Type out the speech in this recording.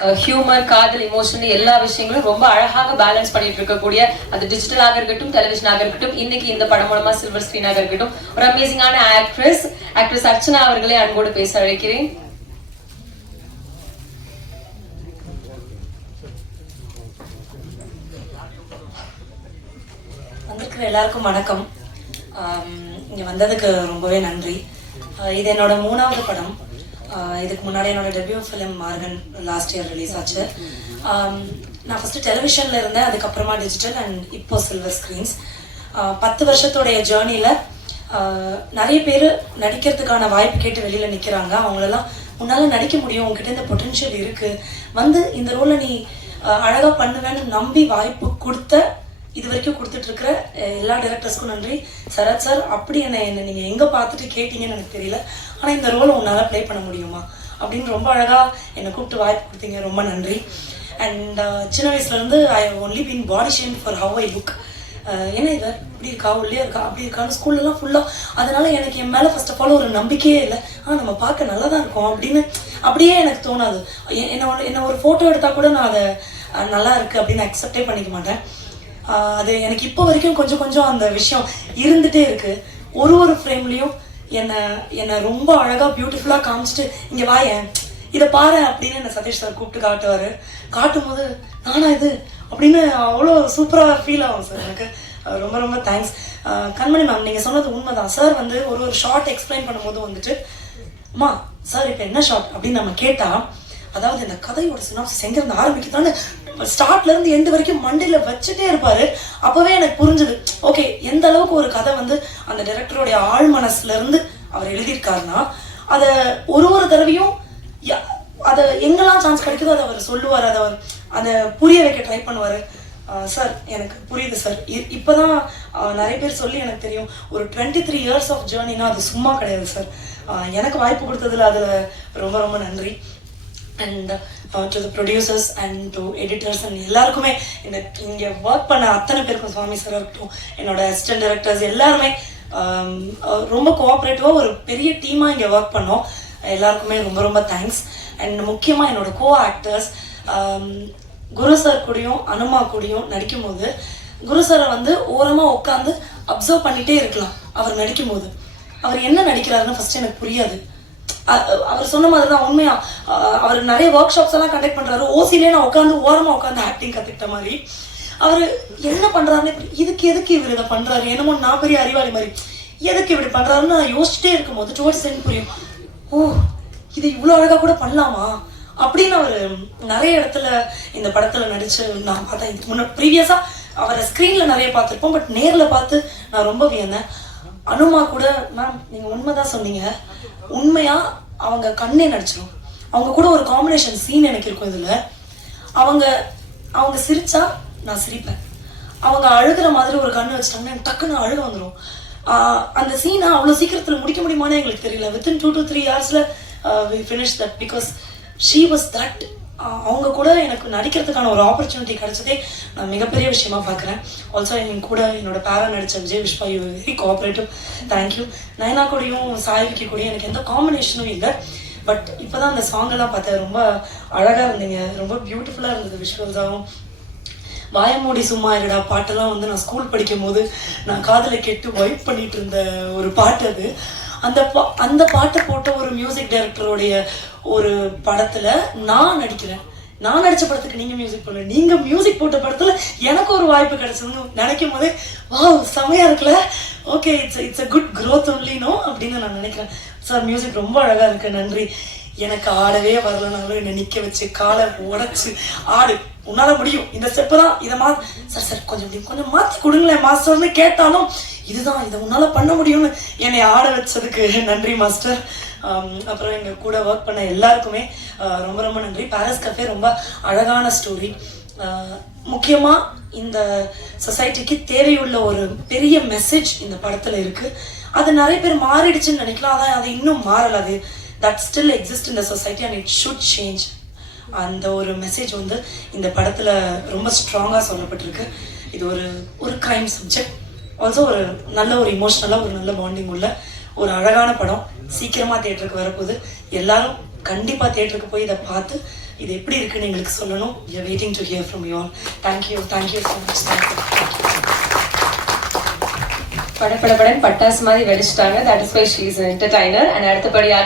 Humour, காதல், emotion எல்லா விஷயங்களும் ரொம்ப அழகாக பேலன்ஸ் பண்ணிட்டு இருக்கக்கூடிய அது டிஜிட்டலாக இருக்கட்டும், டெலிவிஷனாக இருக்கட்டும், இன்னைக்கு இந்த படம் மூலமா சில்வர் ஸ்கிரீனாக இருக்கட்டும், ஒரு அமேசிங்கான ஆக்ட்ரஸ் அர்ச்சனா அவர்களை அன்போடு பேச அழைக்கிறேன். வந்திருக்கிற எல்லாருக்கும் வணக்கம். இங்க வந்ததுக்கு ரொம்பவே நன்றி. இது என்னோட 3வது படம். இதுக்கு முன்னாடி என்னோட debut film Morgan last year release ஆச்சு. நான் ஃபர்ஸ்ட் டெலிவிஷன்ல இருந்தேன், அதுக்கப்புறமா டிஜிட்டல் அண்ட் இப்போ சில்வர் ஸ்கிரீன்ஸ். 10 வருஷத்தோடைய ஜேர்னில நிறைய பேர் நடிக்கிறதுக்கான வாய்ப்பு கேட்டு வெளியில நிக்கிறாங்க. அவங்களெல்லாம் உன்னால நடிக்க முடியும், உங்ககிட்ட இந்த பொட்டன்ஷியல் இருக்கு, வந்து இந்த ரோலை நீ அழகா பண்ணுவேன்னு நம்பி வாய்ப்பு கொடுத்த இது வரைக்கும் கொடுத்துட்டு இருக்கிற எல்லா டைரக்டர்ஸ்க்கும் நன்றி. சரத் சார், அப்படி என்ன நீங்க எங்க பார்த்துட்டு கேட்டீங்கன்னு எனக்கு தெரியல, ஆனா இந்த ரோலை உன்னால ப்ளே பண்ண முடியுமா அப்படின்னு ரொம்ப அழகா என்னை கூப்பிட்டு வாய்ப்பு கொடுத்தீங்க, ரொம்ப நன்றி. அண்ட் சின்ன வயசுல இருந்து I only been body shame for how I look. ஏன்னா இவர் இப்படி இருக்கா, உள்ளே இருக்கா, அப்படி இருக்கான்னு ஸ்கூல்லலாம் ஃபுல்லா. அதனால எனக்கு என் மேல ஃபர்ஸ்ட் ஆஃப் ஆல் ஒரு நம்பிக்கையே இல்லை. நம்ம பார்க்க நல்லா தான் இருக்கோம் அப்படின்னு அப்படியே எனக்கு தோணாது. என்ன ஒரு போட்டோ எடுத்தா கூட நான் அதை நல்லா இருக்கு அப்படின்னு அக்செப்டே பண்ணிக்க மாட்டேன். அது எனக்கு இப்போ வரைக்கும் கொஞ்சம் கொஞ்சம் அந்த விஷயம் இருந்துட்டே இருக்கு. ஒரு ஃப்ரேம்லயும் என்ன ரொம்ப அழகா பியூட்டிஃபுல்லா காமிச்சிட்டு இங்க வாயேன் இதை பாரு அப்படின்னு என்ன சதீஷ் சார் கூப்பிட்டு காட்டுவாரு. காட்டும் போது நானா இது அப்படின்னு அவ்வளோ சூப்பரா ஃபீல் ஆகும் சார். எனக்கு ரொம்ப ரொம்ப தேங்க்ஸ். கண்மணி மேம், நீங்க சொன்னது உண்மைதான் சார். வந்து ஒரு ஷார்ட் எக்ஸ்பிளைன் பண்ணும்போது வந்துட்டு அம்மா சார் இப்போ என்ன ஷார்ட் அப்படின்னு நம்ம கேட்டா, அதாவது இந்த கதையோட சினாப்சிஸ் எங்க இருந்து ஆரம்பிக்குதான்னு ஸ்டார்ட்ல இருந்து எண்டு வரைக்கும் மண்டையில வச்சுட்டே இருப்பாரு. அப்பவே எனக்கு புரிஞ்சது, ஓகே எந்த அளவுக்கு ஒரு கதை வந்து அந்த டைரக்டருடைய ஆழ் மனசுல இருந்து அவர் எழுதியிருக்காருன்னா அதை ஒரு தடவையும் அதை எங்கெல்லாம் சான்ஸ் கிடைக்குதோ அதை அவர் சொல்லுவார், அதை புரிய வைக்க ட்ரை பண்ணுவாரு. சார் எனக்கு புரியுது சார். இப்பதான் நிறைய பேர் சொல்லி எனக்கு தெரியும், ஒரு 23 years ஆஃப் ஜேர்னினா அது சும்மா கிடையாது சார். எனக்கு வாய்ப்பு கொடுத்ததுல அதுல ரொம்ப ரொம்ப நன்றி. And to the producers and to editors and எல்லாருக்குமே இங்கே ஒர்க் பண்ண அத்தனை பேருக்கும், சுவாமி சார் இருக்கட்டும், என்னோட அசிஸ்டன்ட் டைரக்டர்ஸ் எல்லாருமே ரொம்ப கோஆப்ரேட்டிவாக ஒரு பெரிய டீமாக இங்கே ஒர்க் பண்ணோம். எல்லாருக்குமே ரொம்ப ரொம்ப தேங்க்ஸ். அண்ட் முக்கியமாக என்னோட கோ ஆக்டர்ஸ் குரு சார் கூடயும் அனுமா கூடயும் நடிக்கும் போது குரு சாரை வந்து ஓரமாக உட்காந்து அப்சர்வ் பண்ணிகிட்டே இருக்கலாம். அவர் நடிக்கும் போது அவர் என்ன நடிக்கிறாருன்னு ஃபர்ஸ்ட் எனக்கு புரியாது. அவர் சொன்ன மாதிரி தான் உண்மையா. அவர் நிறைய ஒர்க் ஷாப்ஸ் எல்லாம் கண்டக்ட் பண்றாரு. ஓசிலே நான் உட்காந்து ஓரமா உட்காந்து ஆக்டிங் கத்துக்கிட்ட மாதிரி அவரு என்ன பண்றாருன்னு, இதுக்கு எதுக்கு இவர் இதை பண்றாரு, என்னமோ நான் பெரிய அறிவாளி மாதிரி எதுக்கு இப்படி பண்றாருன்னு நான் யோசிச்சுட்டே இருக்கும் போது டுவர்ட்ஸ் எனக்கு புரியும், ஓ இது இவ்வளவு அழகா கூட பண்ணலாமா அப்படின்னு அவர் நிறைய இடத்துல இந்த படத்துல நடிச்சு நான் பார்த்தேன். இதுக்கு முன்னாடி ப்ரீவியஸா அவரை ஸ்கிரீன்ல நிறைய பார்த்திருப்போம், பட் நேர்ல பார்த்து நான் ரொம்ப வியந்தேன். அனுமா கூட மேம் நீங்க உண்மைதான் சொன்னீங்க, உண்மையா அவங்க கண்ணே நடிச்சிடும். அவங்க கூட ஒரு காம்பினேஷன் சீன் எனக்கு இருக்கும் இதுல. அவங்க சிரிச்சா நான் சிரிப்பேன், அவங்க அழுகிற மாதிரி ஒரு கண்ணு வச்சுட்டாங்கன்னா எனக்கு டக்குன்னு அழுக வந்துடும். அந்த சீனை அவ்வளவு சீக்கிரத்துல முடிக்க முடியுமான்னு எங்களுக்கு தெரியல. Within 2 to 3 hours we finished that because she was that. அவங்க கூட எனக்கு நடிக்கிறதுக்கான ஒரு ஆப்பர்ச்சுனிட்டி கிடைச்சதே நான் மிகப்பெரிய விஷயமா பாக்குறேன். ஆல்சோ என் கூட என்னோட பேரா நடிச்ச Vijay Vishwa, you very cooperative, thank you. Nayana கூடயும் சாய்விக்கு கூடயும் எனக்கு எந்த காம்பினேஷனும் இல்லை, பட் இப்பதான் அந்த சாங் எல்லாம் பார்த்தேன், ரொம்ப அழகா இருந்தீங்க, ரொம்ப பியூட்டிஃபுல்லா இருந்தது விஷுவல்ஸாகவும். வாயமூடி சும்மா இருடா பாட்டெல்லாம் வந்து நான் ஸ்கூல் படிக்கும் போது நான் காதலை கேட்டு வைப் பண்ணிட்டு இருந்த ஒரு பாட்டு அது. அந்த பாட்டை போட்ட ஒரு மியூசிக் டைரக்டருடைய ஒரு படத்துல நான் நடிக்கிறேன். நான் நடிச்ச படத்துக்கு நீங்க மியூசிக் பண்ணல, நீங்க மியூசிக் போட்ட படத்துல எனக்கு ஒரு வாய்ப்பு கிடைச்சதுன்னு நினைக்கும் போதே வாவ் செமையா இருக்குல்ல, okay it's a good growth ஒன்லினோ அப்படின்னு நான் நினைக்கிறேன். சார் மியூசிக் ரொம்ப அழகா இருக்கு, நன்றி. எனக்கு ஆடவே வரலனாலும் என்னை நிக்க வச்சு காலை உடைச்சு ஆடு, உன்னால முடியும், இந்த ஸ்டெப்பு தான், இதை சார் கொஞ்சம் மாத்தி கொடுங்களேன் மாஸ்டர்னு கேட்டாலும் இதுதான் இதை உன்னால பண்ண முடியும்னு என்னை ஆட வச்சதுக்கு நன்றி மாஸ்டர். அப்புறம் எங்க கூட ஒர்க் பண்ண எல்லாருக்குமே ரொம்ப ரொம்ப நன்றி. பாரிஸ் கஃபே ரொம்ப அழகான ஸ்டோரி. முக்கியமா இந்த சொசைட்டிக்கு தேவையுள்ள ஒரு பெரிய மெசேஜ் இந்த படத்துல இருக்கு. அது நிறைய பேர் மாறிடுச்சுன்னு நினைக்கலாம், அதான் அது இன்னும் மாறல. அது that still exist in the society and it should change. அந்த ஒரு மெசேஜ் வந்து இந்த படத்துல ரொம்ப ஸ்ட்ராங்கா சொல்லப்பட்டிருக்கு. இது ஒரு கிரைம் சப்ஜெக்ட், ஆல்சோ ஒரு நல்ல ஒரு இமோஷனலா ஒரு நல்ல பாண்டிங் உள்ள ஒரு அழகான படம். சீக்கிரமா தியேட்டருக்கு வரப்போகுது. எல்லாரும் கண்டிப்பா தியேட்டருக்கு போய் இதை பார்த்து இது எப்படி இருக்குன்னு எங்களுக்கு சொல்லணும். we are waiting to hear from you all. thank you so much. படபடபடன் பட்டாசு மாதிரி வெடிச்சிட்டாங்க. that is why she is an entertainer. and அடுத்தபடியாக